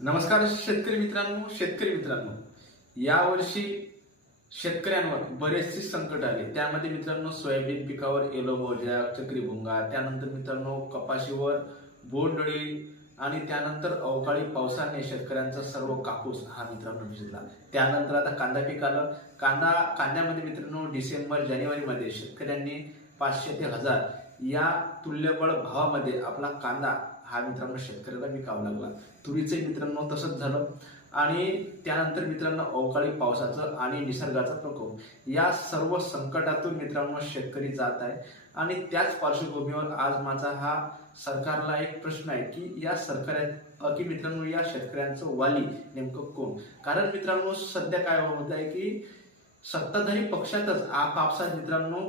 नमस्कार शेतकरी मित्रांनो शेतकरी मित्रांनो. यावर्षी शेतकऱ्यांवर बरेचसे संकट आले. त्यामध्ये मित्रांनो सोयाबीन पिकावर येलो मोजा चक्रीभुंगा त्यानंतर मित्रांनो कपाशीवर बोंडअळी आणि त्यानंतर अवकाळी पावसाने शेतकऱ्यांचा सर्व कापूस हा मित्रांनो भिजला. त्यानंतर आता कांदा पीक आलं. कांदा कांद्यामध्ये मित्रांनो डिसेंबर जानेवारीमध्ये शेतकऱ्यांनी पाचशे ते हजार या तुल्यबळ भावामध्ये आपला कांदा हा मित्रांनो शेतकऱ्याला विकावा लागला. तुरीचे मित्रांनो तसंच झालं. आणि त्यानंतर मित्रांनो अवकाळी पावसाचं आणि निसर्गाचा प्रकोप. या सर्व संकटातून मित्रांनो शेतकरी जात आहे. आणि त्याच पार्श्वभूमीवर आज माझा हा सरकारला एक प्रश्न आहे की या सरकार की मित्रांनो या शेतकऱ्यांचं वाली नेमकं कोण? कारण मित्रांनो सध्या काय होत आहे की सत्ताधारी पक्षातच आपापसात मित्रांनो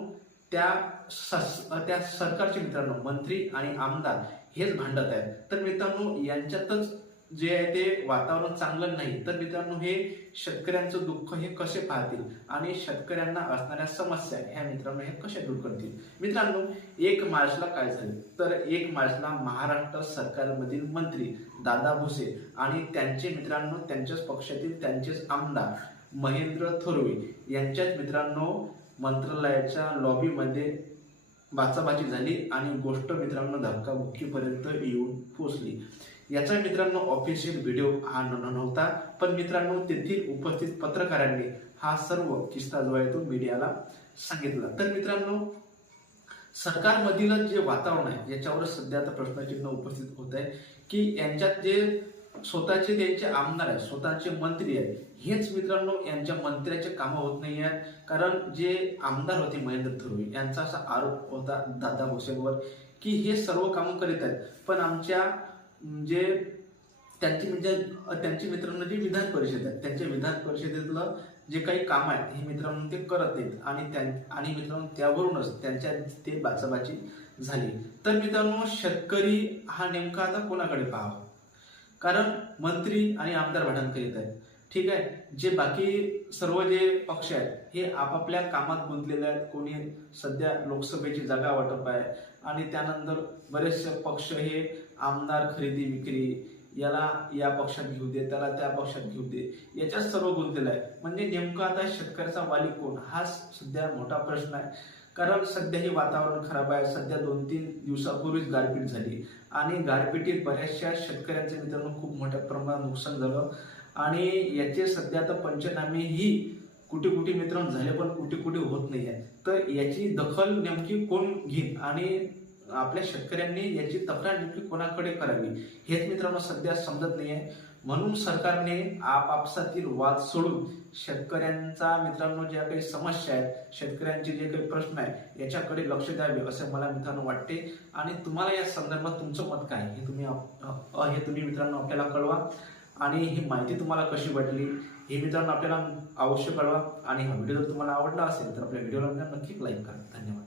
त्या सस- त्या सरकारचे मित्रांनो मंत्री आणि आमदार हेच भांडत आहेत. तर मित्रांनो यांच्यातच जे आहे ते वातावरण चांगलं नाही तर मित्रांनो हे शेतकऱ्यांचं दुःख हे कसे पाहतील? आणि शेतकऱ्यांना असणाऱ्या समस्या ह्या मित्रांनो हे कशा दूर करतील? मित्रांनो एक मार्चला काय झाले? तर एक मार्चला महाराष्ट्र सरकारमधील मंत्री दादा भुसे आणि त्यांचे मित्रांनो त्यांच्याच पक्षातील त्यांचेच आमदार महेंद्र थोरवे यांच्याच मित्रांनो मंत्रालयाच्या लॉबीमध्ये बाचाबाची झाली आणि गोष्ट मित्रांनो धक्काबुक्कीपर्यंत येऊन पोहोचली. याचा मित्रांनो ऑफिशियल व्हिडिओ हा न- नव्हता पण मित्रांनो तेथील उपस्थित पत्रकारांनी हा सर्व किस्सा जो आहे तो मीडियाला सांगितला. तर मित्रांनो सरकारमधील जे वातावरण आहे याच्यावर सध्या आता प्रश्नचिन्ह उपस्थित होत आहे की यांच्यात जे स्वतःचे त्यांचे आमदार आहेत स्वतःचे मंत्री आहेत हेच मित्रांनो यांच्या मंत्र्याचे कामं होत नाही आहेत. कारण जे आमदार होते महेंद्र थोरवे यांचा असा आरोप होता दादा भुसेंवर की हे सर्व कामं करीत आहेत. पण आमच्या जे त्यांची म्हणजे त्यांचे त्यांची मित्रांनो जी विधान परिषद आहेत त्यांच्या विधान परिषदेतलं जे काही काम आहेत हे मित्रांनो ते करत नाहीत आणि त्यां आणि मित्रांनो त्यावरूनच त्यांच्या ते बाचाबाची झाली. तर मित्रांनो शेतकरी हा नेमका आता कोणाकडे पाहावा? कारण मंत्री आणि आमदार भांडण येत आहेत. ठीक आहे? जे बाकी सर्व जे पक्ष आहेत हे आपापल्या कामात गुंतलेले आहेत. कोणी सध्या लोकसभेची जागा वाटप आहे आणि त्यानंतर बरेचसे पक्ष हे आमदार खरेदी विक्री याला या पक्षात घेऊ दे त्याला त्या पक्षात घेऊ दे याच्यात सर्व गुंतलेलं आहे म्हणजे नेमकं आता शेतकऱ्याचा वाली कोण? हा सध्या मोठा प्रश्न आहे. कारण सध्या हे वातावरण खराब आहे. सध्या दोन तीन दिवसापूर्वीच गारपीट झाली. आणि गारपीटीत बऱ्याचशा शेतकऱ्यांचे मित्रांनो खूप मोठ्या प्रमाणात नुकसान झालं. आणि याचे सध्या आता पंचनामे ही कुठे कुठे मित्रांनो झाले पण कुठे कुठे होत नाही आहे तर याची दखल नेमकी कोण घेईल? आणि आपल्या शेतकऱ्यांनी याची तक्रार नेमकी कोणाकडे करावी? हेच मित्रांनो सध्या समजत नाही आहे म्हणून सरकारने आपापसातील वाद सोडून शेतकऱ्यांचा मित्रांनो ज्या काही समस्या आहेत शेतकऱ्यांचे जे काही प्रश्न आहेत याच्याकडे लक्ष द्यावे असे मला मित्रांनो वाटते. आणि तुम्हाला या संदर्भात तुमचं मत काय हे तुम्ही अ- हे तुम्ही मित्रांनो आपल्याला कळवा. आणि ही माहिती तुम्हाला कशी वाटली हे मित्रांनो आपल्याला अवश्य कळवा. आणि हा व्हिडिओ जर तुम्हाला आवडला असेल तर आपल्या व्हिडिओला नक्की लाईक करा. धन्यवाद.